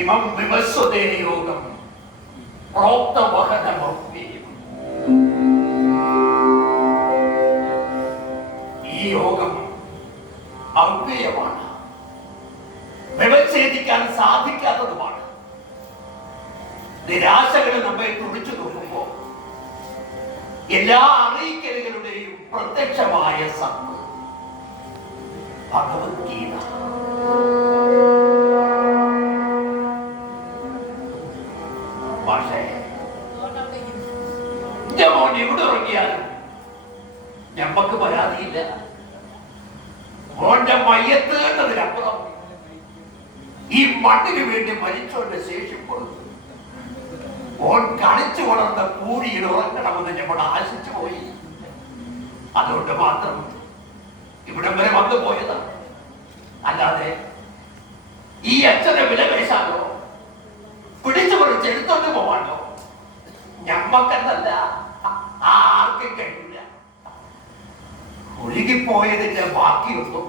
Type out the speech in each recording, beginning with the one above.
ഇമം വിവസ്വതേ യോഗം പ്രോക്തവഹനമവ്യയം. ഈ യോഗം അവ്യയമാണ്, വ്യവച്ഛേദിക്കാൻ സാധിക്കാത്തതുമാണ്. നിരാശകൾ നമ്മെ തുടിച്ചു നോക്കുമ്പോൾ എല്ലാ അറിയിക്കലുകളുടെയും പ്രത്യക്ഷമായ സത്ത് ഭഗവത്ഗീത. പക്ഷേ മോൻ ഇവിടെ ഇറങ്ങിയാലും ഞമ്മക്ക് പരാതിയില്ല. മോന്റെ മയ്യത്ത് എന്നതിനപ്പുറം ഈ മണ്ണിന് വേണ്ടി മരിച്ചോന്റെ ശേഷിപ്പെടുന്നു. ഓൻ കളിച്ചു വളർന്ന കൂടിയിൽ ഉറങ്ങണമെന്ന് നമ്മൾ ആശിച്ചു പോയി. അതുകൊണ്ട് മാത്രം ഇവിടം വരെ വന്നു പോയതാണ്. അല്ലാതെ ഈ അച്ഛനെ വിലപേശാനോ പിടിച്ചു പറിച്ച് എടുത്തോണ്ട് പോവാനോ ഞമ്മക്കെന്നല്ല, ആർക്കും കഴിയില്ല. ഒഴുകിപ്പോയതിന്റെ ബാക്കിയൊന്നും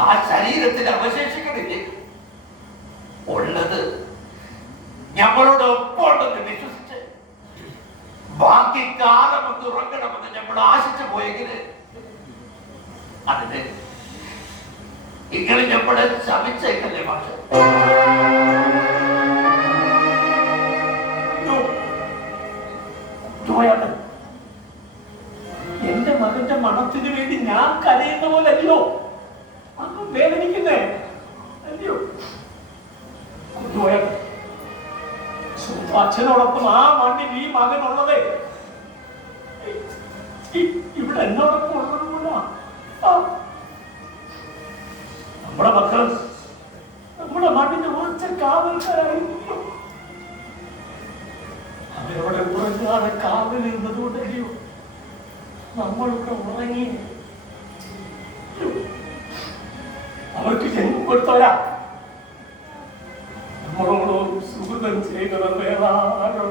ആ ശരീരത്തിൽ അവശേഷിക്കുന്നില്ലേ. ഉള്ളത് ഞമ്മളോട് ഒപ്പമുണ്ടെന്ന് വിശ്വസിച്ച് ബാക്കി കാലമൊന്ന് ഉറങ്ങണമെന്ന് നമ്മൾ ആശിച്ചു പോയെങ്കിൽ അതിന് ഇങ്ങനെ നമ്മളെ ശമിച്ചേക്കല്ലേ ഭാഷ. എന്റെ മകന്റെ മണത്തിന് വേണ്ടി ഞാൻ കരയുന്ന പോലെ അല്ലയോ അന്ന് വേദനിക്കുന്നേ, അല്ലയോ? അച്ഛനോടൊപ്പം ആ മണ്ണിൽ ഈ മകനുള്ളത് ഇവിടെ എന്നോടൊപ്പം ഉള്ളതുപോലെ നമ്മുടെ മക്കൾ നമ്മുടെ മണ്ണിന്റെ ഉറച്ച കാവൽക്കാരായിരുന്നു. അവരവിടെ ഉറങ്ങാതെ കാവൽ നിന്നതുകൊണ്ടല്ലയോ നമ്മളിവിടെ ഉറങ്ങി. അവർക്ക് ജന്മം കൊടുത്തവരാ. നമ്മളോട് സുഹൃതം ചെയ്തവർ വേറെ ആരും